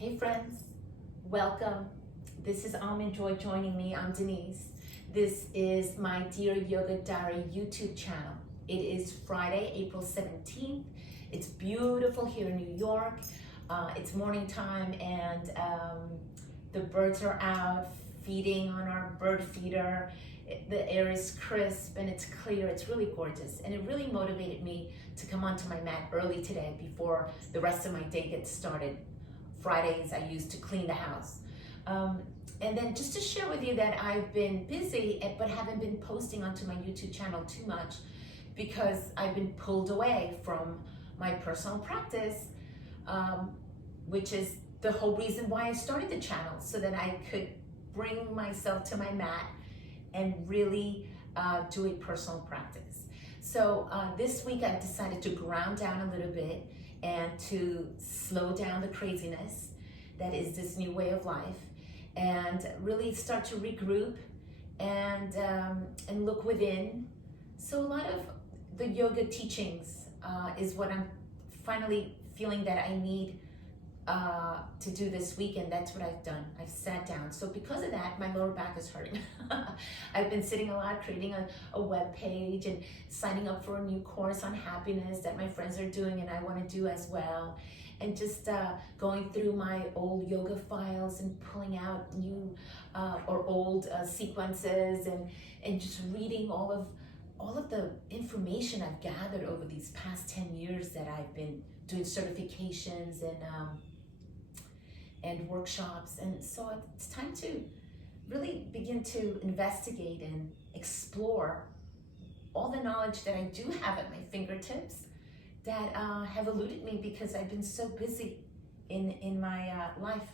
Hey friends, welcome. This is Almond Joy joining me. I'm Denise. This is my Dear Yoga Diary YouTube channel. It is Friday, April 17th. It's beautiful here in New York. It's morning time and the birds are out feeding on our bird feeder. The air is crisp and it's clear. It's really gorgeous. And it really motivated me to come onto my mat early today before the rest of my day gets started. Fridays I use to clean the house. And then just to share with you that I've been busy but haven't been posting onto my YouTube channel too much because I've been pulled away from my personal practice, which is the whole reason why I started the channel, so that I could bring myself to my mat and really do a personal practice. So this week I've decided to ground down a little bit and to slow down the craziness that is this new way of life, and really start to regroup and look within. So a lot of the yoga teachings is what I'm finally feeling that I need to do this week, and that's what I've done. I've sat down. So because of that, my lower back is hurting. I've been sitting a lot, creating a web page and signing up for a new course on happiness that my friends are doing and I want to do as well. And just going through my old yoga files and pulling out new or old sequences and just reading all of the information I've gathered over these past 10 years that I've been doing certifications and workshops. And so it's time to really begin to investigate and explore all the knowledge that I do have at my fingertips that have eluded me because I've been so busy in my life.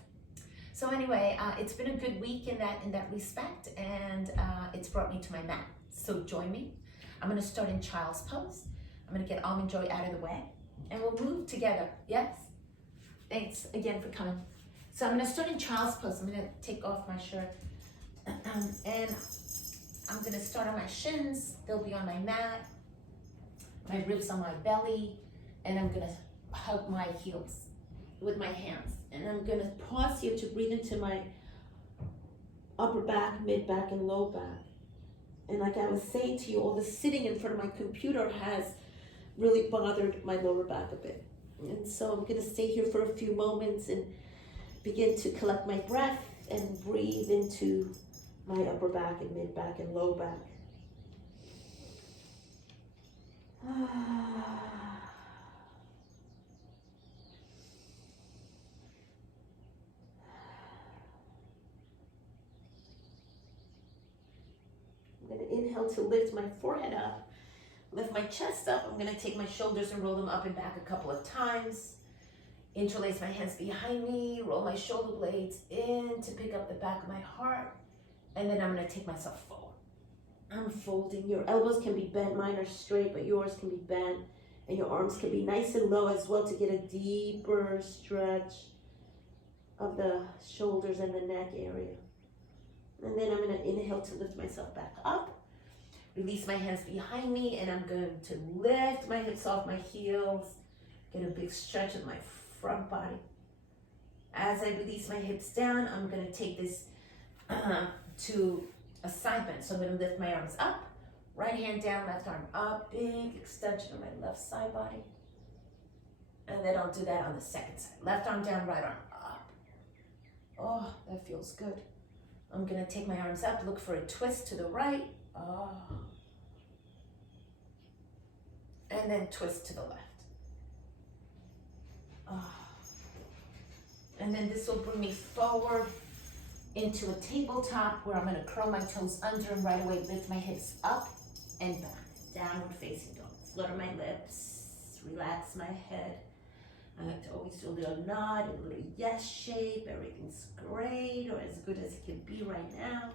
So anyway, it's been a good week in that respect, and it's brought me to my mat. So join me. I'm gonna start in child's pose. I'm gonna get Almond Joy out of the way, and we'll move together. Yes? Thanks again for coming. So I'm gonna start in child's pose. I'm gonna take off my shirt, and I'm gonna start on my shins. They'll be on my mat, my ribs on my belly, and I'm gonna hug my heels with my hands. And I'm gonna pause here to breathe into my upper back, mid back, and low back. And like I was saying to you, all the sitting in front of my computer has really bothered my lower back a bit. And so I'm gonna stay here for a few moments and begin to collect my breath and breathe into my upper back and mid back and low back. I'm going to inhale to lift my forehead up, lift my chest up. I'm going to take my shoulders and roll them up and back a couple of times. Interlace my hands behind me, roll my shoulder blades in to pick up the back of my heart, and then I'm going to take myself forward. I'm folding. Your elbows can be bent. Mine are straight, but yours can be bent. And your arms can be nice and low as well to get a deeper stretch of the shoulders and the neck area. And then I'm going to inhale to lift myself back up. Release my hands behind me, and I'm going to lift my hips off my heels. Get a big stretch of my front body. As I release my hips down, I'm going to take this to a side bend. So I'm going to lift my arms up, right hand down, left arm up, big extension of my left side body. And then I'll do that on the second side. Left arm down, right arm up. Oh, that feels good. I'm going to take my arms up, look for a twist to the right. Oh. And then twist to the left. Oh. And then this will bring me forward into a tabletop where I'm going to curl my toes under and right away lift my hips up and back. Downward facing dog. Flutter my lips, relax my head. I like to always do a little nod, a little yes shape. Everything's great, or as good as it can be right now.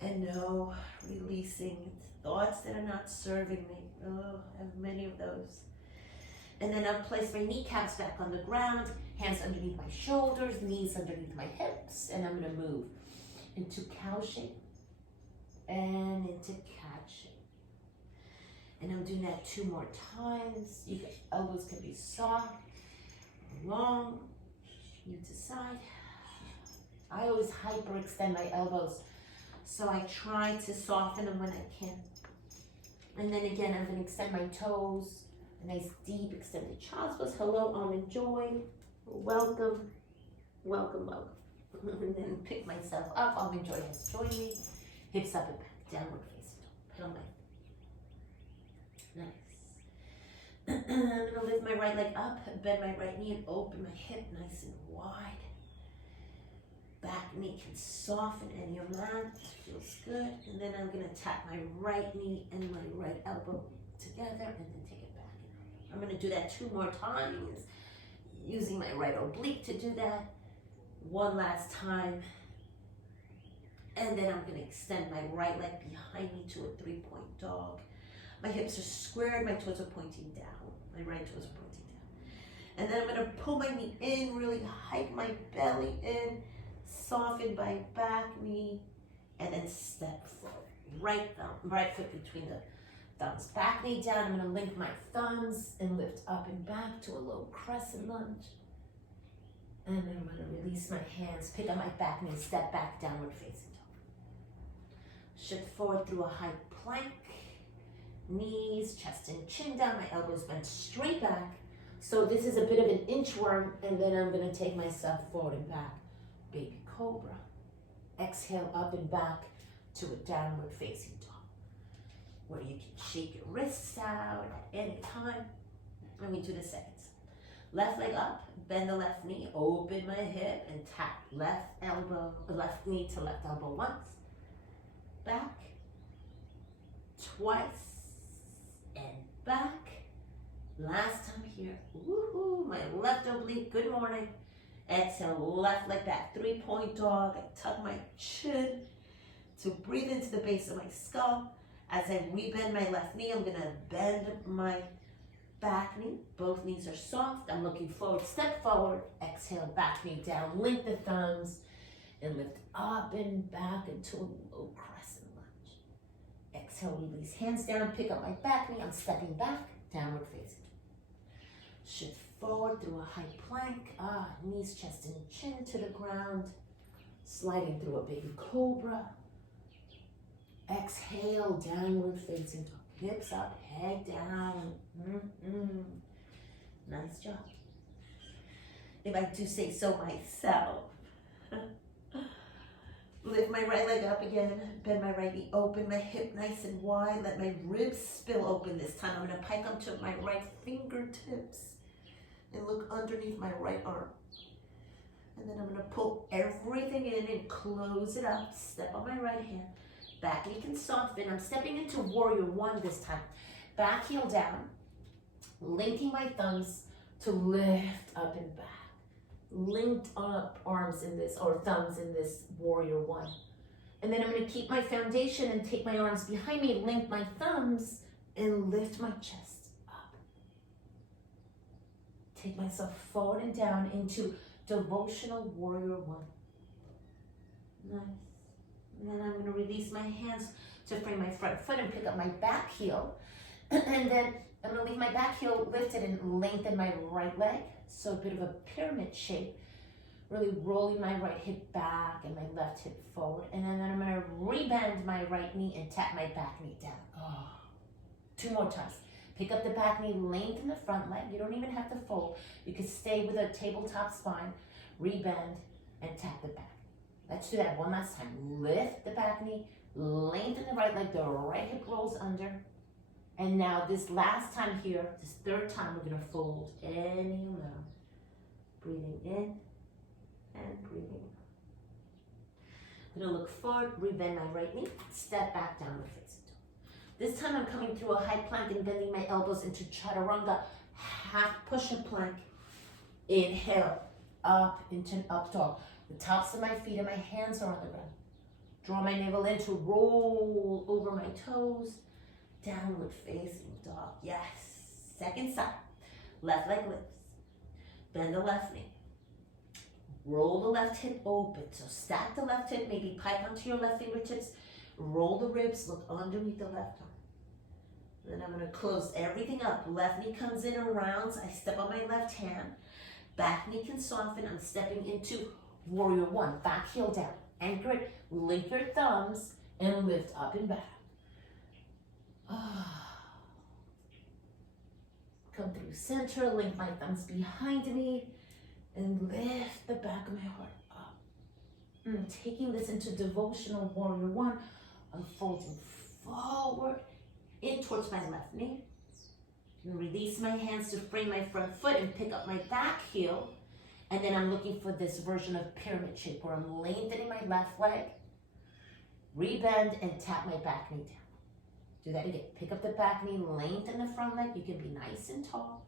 And no, releasing thoughts that are not serving me. Oh, I have many of those. And then I'll place my kneecaps back on the ground, hands underneath my shoulders, knees underneath my hips, and I'm going to move into cow shape and into cat shape. And I'm doing that 2 more times. Elbows can be soft, long, knee to side. I always hyperextend my elbows, so I try to soften them when I can. And then again, I'm going to extend my toes. A nice deep extended child's pose. Hello, almond joy. Welcome, welcome, welcome. And then pick myself up. Almond joy has joined me. Hips up and back. Downward facing dog. Pedal my. Nice. I'm going to lift my right leg up, bend my right knee and open my hip nice and wide. Back knee can soften in your mat. Feels good. And then I'm going to tap my right knee and my right elbow together and then take it back. I'm going to do that 2 more times, using my right oblique to do that. One last time. And then I'm going to extend my right leg behind me to a 3-point dog. My hips are squared, my toes are pointing down. My right toes are pointing down. And then I'm going to pull my knee in, really hike my belly in, soften my back knee, and then step forward. Right foot between the thumbs. Back knee down. I'm going to link my thumbs and lift up and back to a low crescent lunge. And then I'm going to release my hands, pick up my back knee, step back, downward facing dog. Shift forward through a high plank. Knees, chest and chin down, my elbows bent straight back. So this is a bit of an inchworm, and then I'm going to take myself forward and back. Baby cobra. Exhale up and back to a downward facing dog, where you can shake your wrists out at any time. And we do the seconds. Left leg up, bend the left knee, open my hip, and tap left knee to left elbow once. Back. Twice. And back. Last time here. Woohoo! My left oblique. Good morning. Exhale, left leg back. 3-point dog. I tuck my chin to breathe into the base of my skull. As I rebend my left knee, I'm going to bend my back knee. Both knees are soft. I'm looking forward. Step forward. Exhale, back knee down. Link the thumbs and lift up and back into a low crescent lunge. Exhale, release hands down. Pick up my back knee. I'm stepping back. Downward facing. Shift forward through a high plank. Knees, chest, and chin to the ground. Sliding through a baby cobra. Exhale, downward facing dog. Hips up, head down. Nice job. If I do say so myself. Lift my right leg up again. Bend my right knee, open my hip nice and wide. Let my ribs spill open this time. I'm going to pike up to my right fingertips and look underneath my right arm. And then I'm going to pull everything in and close it up. Step on my right hand. Back knee can soften. I'm stepping into warrior one this time. Back heel down. Linking my thumbs to lift up and back. Linked up arms in this, or thumbs in this warrior one. And then I'm going to keep my foundation and take my arms behind me, link my thumbs, and lift my chest up. Take myself forward and down into devotional warrior one. Nice. And then I'm going to release my hands to frame my front foot and pick up my back heel. And then I'm going to leave my back heel lifted and lengthen my right leg. So a bit of a pyramid shape. Really rolling my right hip back and my left hip forward. And then I'm going to rebend my right knee and tap my back knee down. 2 more times. Pick up the back knee, lengthen the front leg. You don't even have to fold. You can stay with a tabletop spine. Rebend and tap the back. Let's do that one last time. Lift the back knee, lengthen the right leg. The right hip rolls under. And now this last time here, this 3rd time, we're going to fold. Inhale now. Breathing in and breathing out. I'm going to look forward, rebend my right knee, step back, downward facing dog. This time I'm coming through a high plank and bending my elbows into chaturanga, half push-up plank. Inhale, up into an up dog. The tops of my feet and my hands are on the ground. Draw my navel in to roll over my toes. Downward facing dog. Yes. 2nd side. Left leg lifts. Bend the left knee. Roll the left hip open. So stack the left hip. Maybe pike onto your left fingertips. Roll the ribs. Look underneath the left arm. Then I'm going to close everything up. Left knee comes in and rounds. I step on my left hand. Back knee can soften. I'm stepping into warrior one. Back heel down. Anchor it. Link your thumbs and lift up and back. Come through center. Link my thumbs behind me and lift the back of my heart up. Taking this into devotional warrior one. I'm folding forward in towards my left knee. And release my hands to frame my front foot and pick up my back heel. And then I'm looking for this version of pyramid shape where I'm lengthening my left leg, rebend and tap my back knee down. Do that again. Pick up the back knee, lengthen the front leg. You can be nice and tall.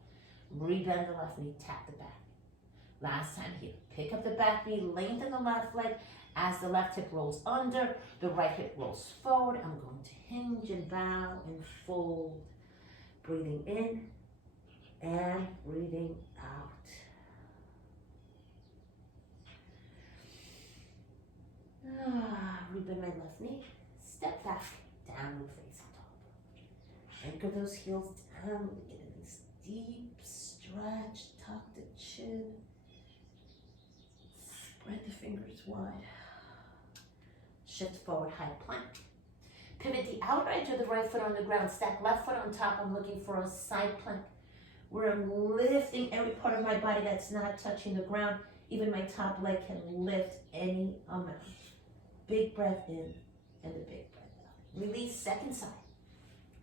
Rebend the left knee, tap the back. Last time here. Pick up the back knee, lengthen the left leg. As the left hip rolls under, the right hip rolls forward. I'm going to hinge and bow and fold. Breathing in and breathing out. Rebend my left knee. Step back, downward facing dog. Anchor those heels down. Get a nice deep stretch. Tuck the chin. Spread the fingers wide. Shift forward, high plank. Pivot the outer edge of the right foot on the ground. Stack left foot on top. I'm looking for a side plank where I'm lifting every part of my body that's not touching the ground. Even my top leg can lift any amount. Big breath in and a big breath out. Release, second side.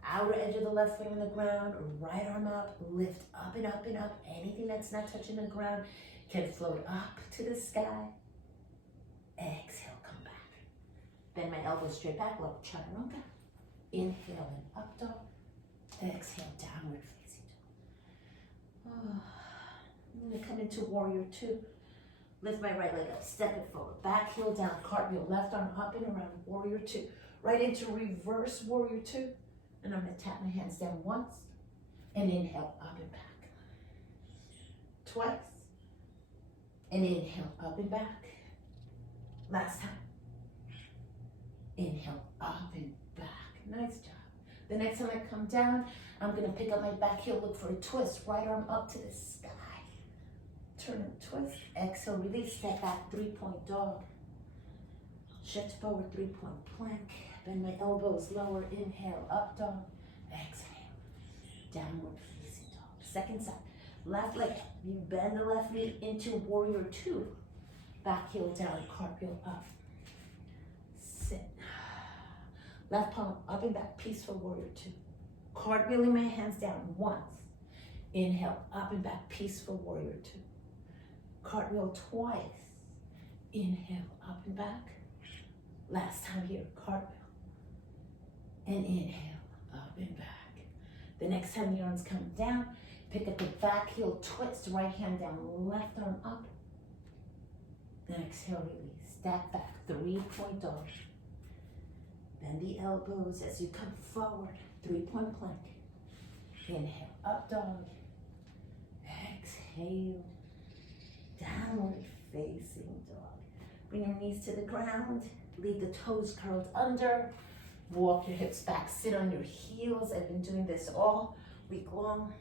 Outer edge of the left foot on the ground. Right arm up. Lift up and up and up. Anything that's not touching the ground can float up to the sky. Exhale, come back. Bend my elbows straight back, low chaturanga. Inhale and up dog. Exhale, downward facing dog. I'm gonna come into warrior two. Lift my right leg up, step it forward. Back heel down, cartwheel, left arm up and around, warrior two. Right into reverse warrior two. And I'm gonna tap my hands down once. And inhale, up and back. Twice. And inhale, up and back. Last time. Inhale, up and back. Nice job. The next time I come down, I'm gonna pick up my back heel, look for a twist. Right arm up to the sky. Turn and twist. Exhale, release, step back, 3-point dog. Shift forward, 3-point plank. Bend my elbows lower, inhale, up dog. Exhale, downward facing dog. Second side. Left leg, you bend the left knee into warrior two. Back heel down, cartwheel up. Sit. Left palm up and back, peaceful warrior two. Cartwheeling my hands down once. Inhale, up and back, peaceful warrior two. Cartwheel twice. Inhale, up and back. Last time here, cartwheel. And inhale, up and back. The next time the arms come down, pick up the back heel, twist, right hand down, left arm up. Then exhale, release. Stack back, 3-point dog. Bend the elbows as you come forward, 3-point plank. Inhale, up dog. Exhale, downward facing dog. Bring your knees to the ground. Leave the toes curled under. Walk your hips back, sit on your heels. I've been doing this all week long.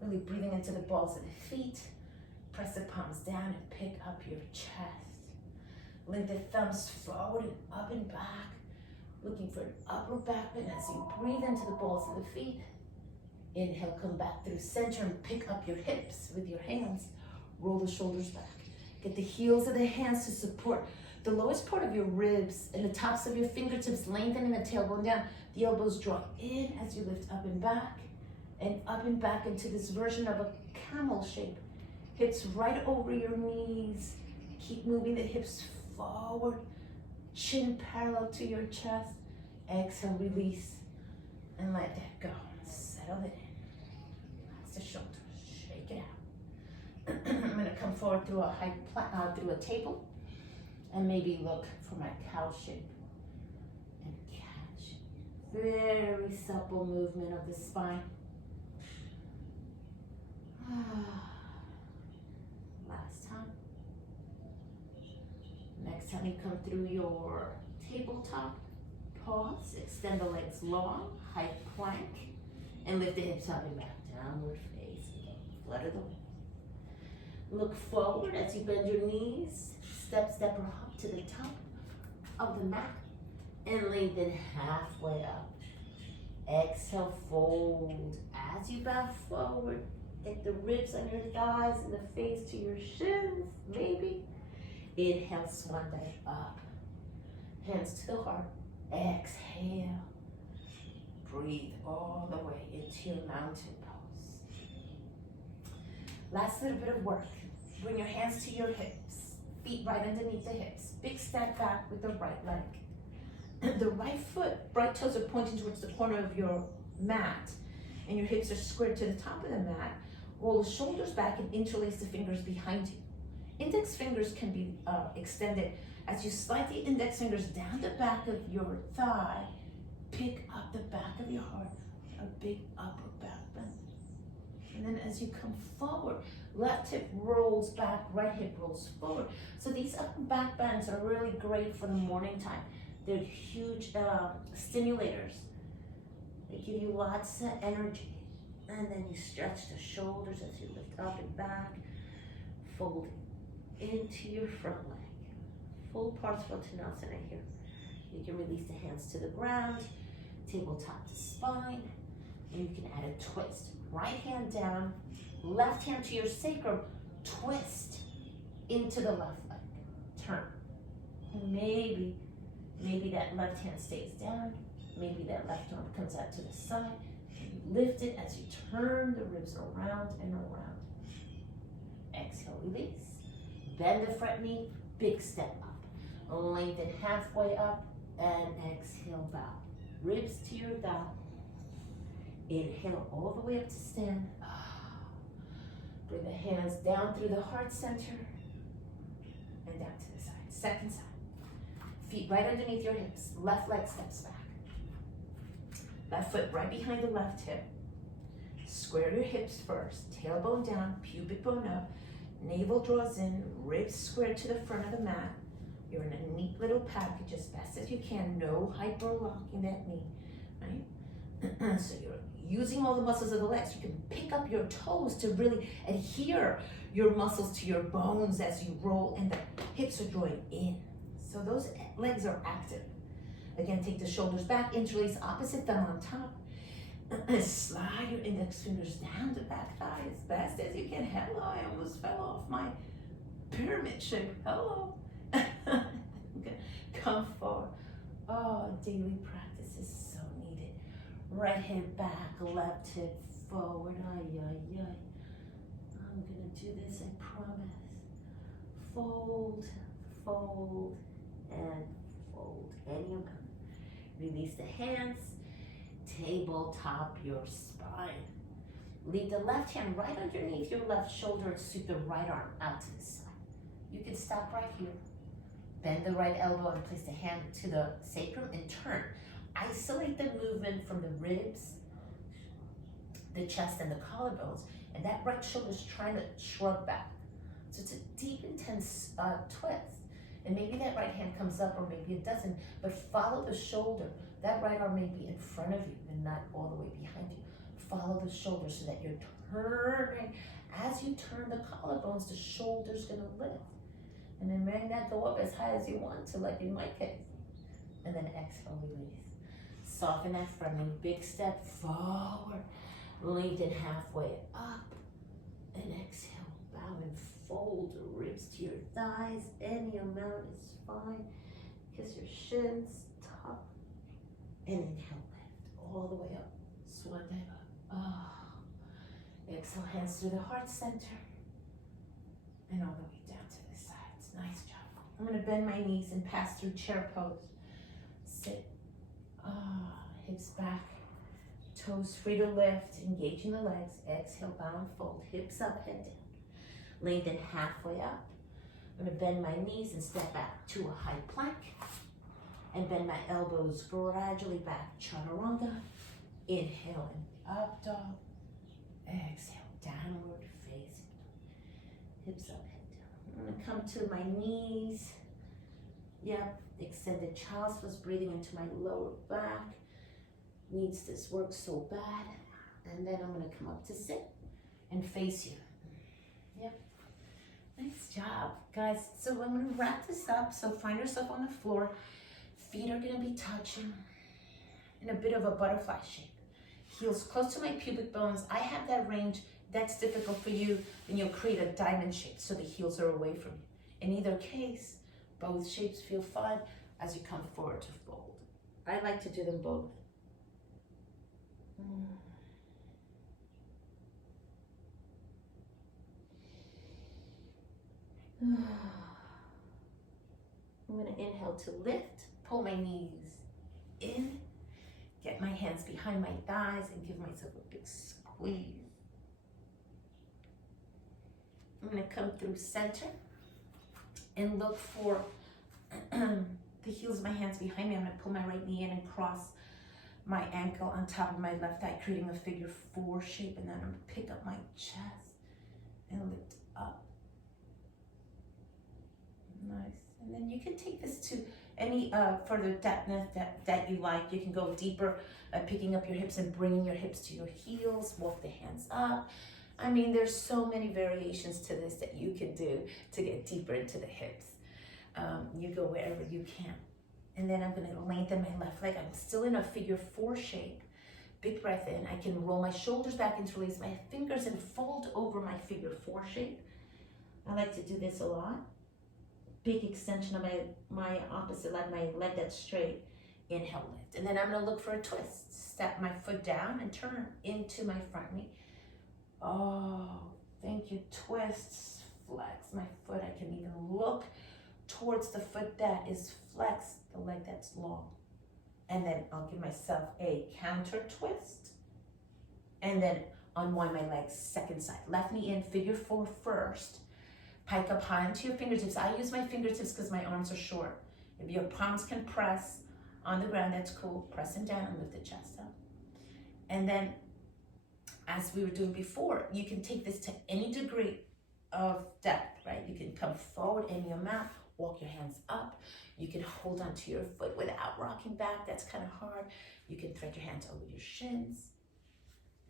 Really breathing into the balls of the feet. Press the palms down and pick up your chest. Link the thumbs forward and up and back. Looking for an upper back bend as you breathe into the balls of the feet. Inhale, come back through center and pick up your hips with your hands. Roll the shoulders back. Get the heels of the hands to support the lowest part of your ribs and the tops of your fingertips, lengthening the tailbone down. The elbows draw in as you lift up and back into this version of a camel shape. Hips right over your knees. Keep moving the hips forward. Chin parallel to your chest. Exhale, release, and let that go. Settle it in. Relax the shoulders. Shake it out. I'm going to come forward through through a table. And maybe look for my cow shape and catch. Very supple movement of the spine. Last time. Next time you come through your tabletop, pause, extend the legs long, high plank, and lift the hips up and back. Downward facing. Flutter the wings. Look forward as you bend your knees. Step, step, or hop to the top of the mat. And lengthen halfway up. Exhale, fold. As you bow forward, get the ribs on your thighs and the face to your shins, maybe. Inhale, swan dive up. Hands to the heart. Exhale. Breathe all the way into your mountain pose. Last little bit of work. Bring your hands to your hips. Feet right underneath the hips. Big step back with the right leg. The right foot, right toes are pointing towards the corner of your mat. And your hips are squared to the top of the mat. Roll the shoulders back and interlace the fingers behind you. Index fingers can be extended as you slide the index fingers down the back of your thigh. Pick up the back of your heart, a big upper back bend. And then as you come forward, left hip rolls back, right hip rolls forward. So these upper back bends are really great for the morning time. They're huge stimulators. They give you lots of energy. And then you stretch the shoulders as you lift up and back, fold into your front leg. Full Parsvottanasana here. You can release the hands to the ground, tabletop to spine, and you can add a twist. Right hand down, left hand to your sacrum, twist into the left leg. Turn. And maybe that left hand stays down, maybe that left arm comes out to the side. Lift it as you turn the ribs around and around. Exhale, release. Bend the front knee, big step up. Lengthen halfway up and exhale, bow. Ribs to your thigh. Inhale all the way up to stand. Bring the hands down through the heart center and down to the side. Second side. Feet right underneath your hips. Left leg steps back. Left foot right behind the left hip. Square your hips first. Tailbone down, pubic bone up. Navel draws in, ribs squared to the front of the mat. You're in a neat little package as best as you can. No hyper-locking that knee, right? So you're using all the muscles of the legs. You can pick up your toes to really adhere your muscles to your bones as you roll, and the hips are drawing in. So those legs are active. Again, take the shoulders back, interlace opposite thumb on top. Slide your index fingers down the back thigh as best as you can. Hello, I almost fell off my pyramid shape. Hello. Come forward. Oh, daily practice is so needed. Right hip back, left hip forward. Ay, ay, ay. I'm gonna do this, I promise. Fold, fold, and fold. Any amount. Release the hands. Tabletop your spine. Leave the left hand right underneath your left shoulder and sweep the right arm out to the side. You can stop right here. Bend the right elbow and place the hand to the sacrum and turn. Isolate the movement from the ribs, the chest, and the collarbones, and that right shoulder is trying to shrug back. So it's a deep, intense twist. And maybe that right hand comes up or maybe it doesn't, but follow the shoulder. That right arm may be in front of you and not all the way behind you. Follow the shoulder so that you're turning. As you turn the collarbones, the shoulder's gonna lift. And then may not go up as high as you want to, like in my case. And then exhale, release. Soften that front knee, big step forward. Lengthen halfway up. And exhale, bow and fold the ribs to your thighs. Any amount is fine. Kiss your shins, top. And inhale, lift all the way up. Swan dive up. Oh. Exhale, hands through the heart center. And all the way down to the sides. Nice job. I'm going to bend my knees and pass through chair pose. Sit. Hips back. Toes free to lift. Engaging the legs. Exhale, bow and fold. Hips up, head down. Lengthen halfway up. I'm going to bend my knees and step back to a high plank. And bend my elbows gradually back. Chaturanga. Inhale and up dog. Exhale, downward facing. Hips up, head down. I'm going to come to my knees. Yep, extended child's pose, breathing into my lower back. Needs this work so bad. And then I'm going to come up to sit and face you. Yep. job, guys. So I'm gonna wrap this up. So find yourself on the floor. Feet are gonna be touching in a bit of a butterfly shape. Heels close to my pubic bones. I have that range. That's difficult for you. Then you'll create a diamond shape so the heels are away from you. In either case, both shapes feel fun as you come forward to fold. I like to do them both. I'm going to inhale to lift, pull my knees in, get my hands behind my thighs and give myself a big squeeze. I'm going to come through center and look for the heels of my hands behind me. I'm going to pull my right knee in and cross my ankle on top of my left thigh, creating a figure 4 shape, and then I'm going to pick up my chest and lift up. Nice. And then you can take this to any further depth that you like. You can go deeper, picking up your hips and bringing your hips to your heels, walk the hands up. I mean, there's so many variations to this that you can do to get deeper into the hips. You go wherever you can. And then I'm going to lengthen my left leg. I'm still in a figure 4 shape. Big breath in. I can roll my shoulders back, interlace my fingers, and fold over my figure 4 shape. I like to do this a lot. Big extension of my opposite leg, my leg that's straight. Inhale, lift. And then I'm going to look for a twist. Step my foot down and turn into my front knee. Oh, thank you. Twists, flex my foot. I can even look towards the foot that is flexed, the leg that's long. And then I'll give myself a counter twist. And then unwind my legs, second side. Left knee in, figure 4 first. Pike up high into your fingertips. I use my fingertips because my arms are short. If your palms can press on the ground, that's cool. Press them down and lift the chest up. And then, as we were doing before, you can take this to any degree of depth, right? You can come forward in your mat, walk your hands up. You can hold onto your foot without rocking back. That's kind of hard. You can thread your hands over your shins.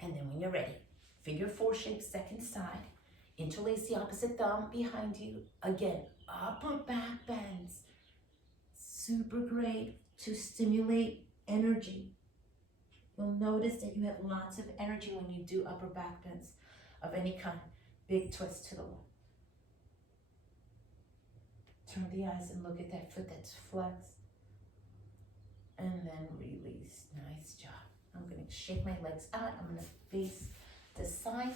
And then when you're ready, figure 4 shape, second side. Interlace the opposite thumb behind you. Again, upper back bends. Super great to stimulate energy. You'll notice that you have lots of energy when you do upper back bends of any kind. Big twist to the left. Turn the eyes and look at that foot that's flexed. And then release. Nice job. I'm going to shake my legs out. I'm going to face the side.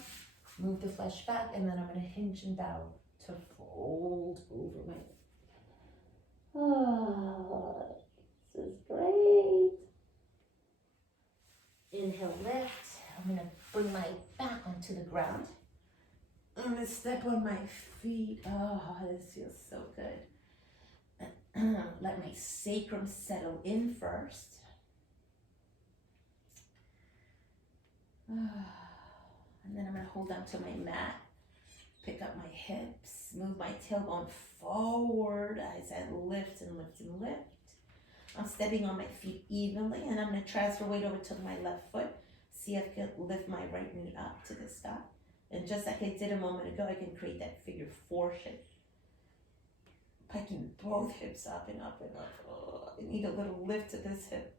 Move the flesh back, and then I'm going to hinge and bow to fold over my leg. Oh, this is great. Inhale, lift. I'm going to bring my back onto the ground. I'm going to step on my feet. Oh, this feels so good. Let my sacrum settle in first. And then I'm going to hold on to my mat, pick up my hips, move my tailbone forward as I lift and lift and lift. I'm stepping on my feet evenly, and I'm going to transfer weight over to my left foot. See if I can lift my right knee up to the sky. And just like I did a moment ago, I can create that figure 4 shape. Piking both hips up and up and up. Oh, I need a little lift to this hip.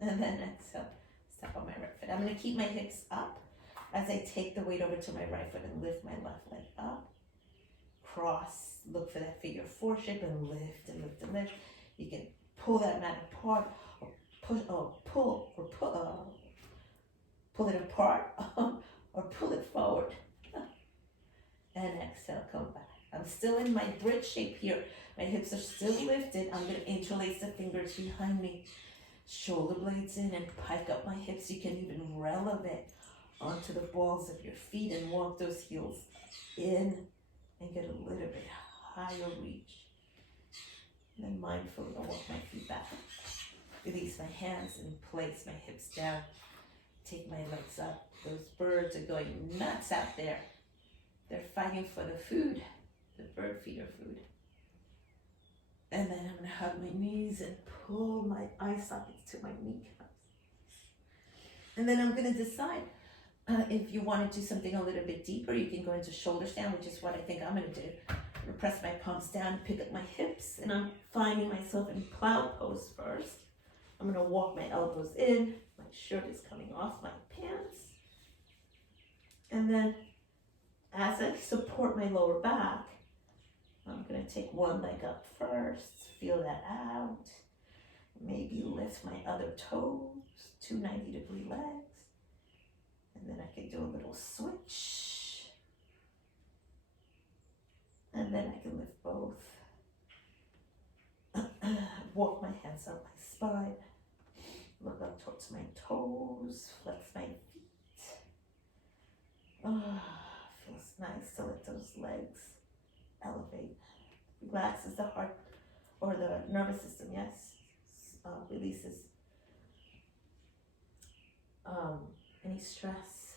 And then exhale, step on my right foot. I'm going to keep my hips up as I take the weight over to my right foot and lift my left leg up. Cross, look for that figure 4 shape and lift and lift and lift. You can pull that mat apart or pull it apart or pull it forward. And exhale, come back. I'm still in my bridge shape here. My hips are still lifted. I'm going to interlace the fingers behind me. Shoulder blades in and pike up my hips. You can even relevate onto the balls of your feet and walk those heels in and get a little bit higher reach. And then mindfully, I'll walk my feet back. Release my hands and place my hips down. Take my legs up. Those birds are going nuts out there. They're fighting for the food, the bird feeder food. And then I'm going to hug my knees and pull my eye sockets to my kneecaps. And then I'm going to decide if you want to do something a little bit deeper. You can go into shoulder stand, which is what I think I'm going to do. I'm going to press my palms down, pick up my hips, and I'm finding myself in cloud pose first. I'm gonna walk my elbows in, my shirt is coming off my pants. And then as I support my lower back, I'm gonna take one leg up first, feel that out. Maybe lift my other toes, 290-degree legs. And then I can do a little switch. And then I can lift both. Walk my hands up my spine. Look up towards my toes, flex my feet. Feels nice to let those legs elevate. Relaxes the heart or the nervous system, yes. Releases any stress.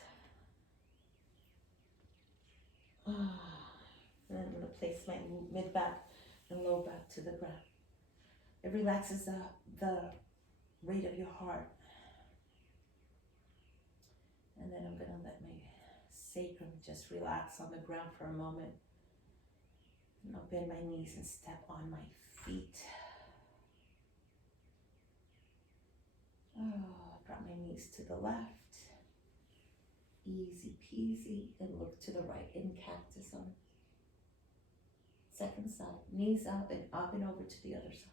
And I'm going to place my mid back and low back to the ground. It relaxes the rate of your heart. And then I'm going to let my sacrum just relax on the ground for a moment. And I'll bend my knees and step on my feet. Brought my knees to the left. Easy peasy. And look to the right in cactus on second side. Knees up and over to the other side.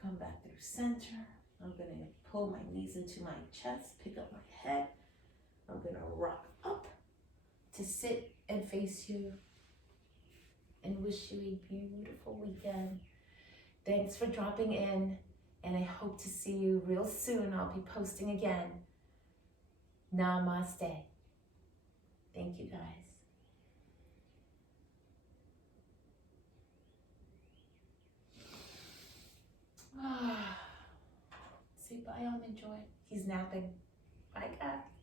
Come back through center. I'm going to pull my knees into my chest, pick up my head. I'm going to rock up to sit and face you and wish you a beautiful weekend. Thanks for dropping in, and I hope to see you real soon. I'll be posting again. Namaste. Thank you, guys. Say bye, Joy. He's napping. Bye, guys.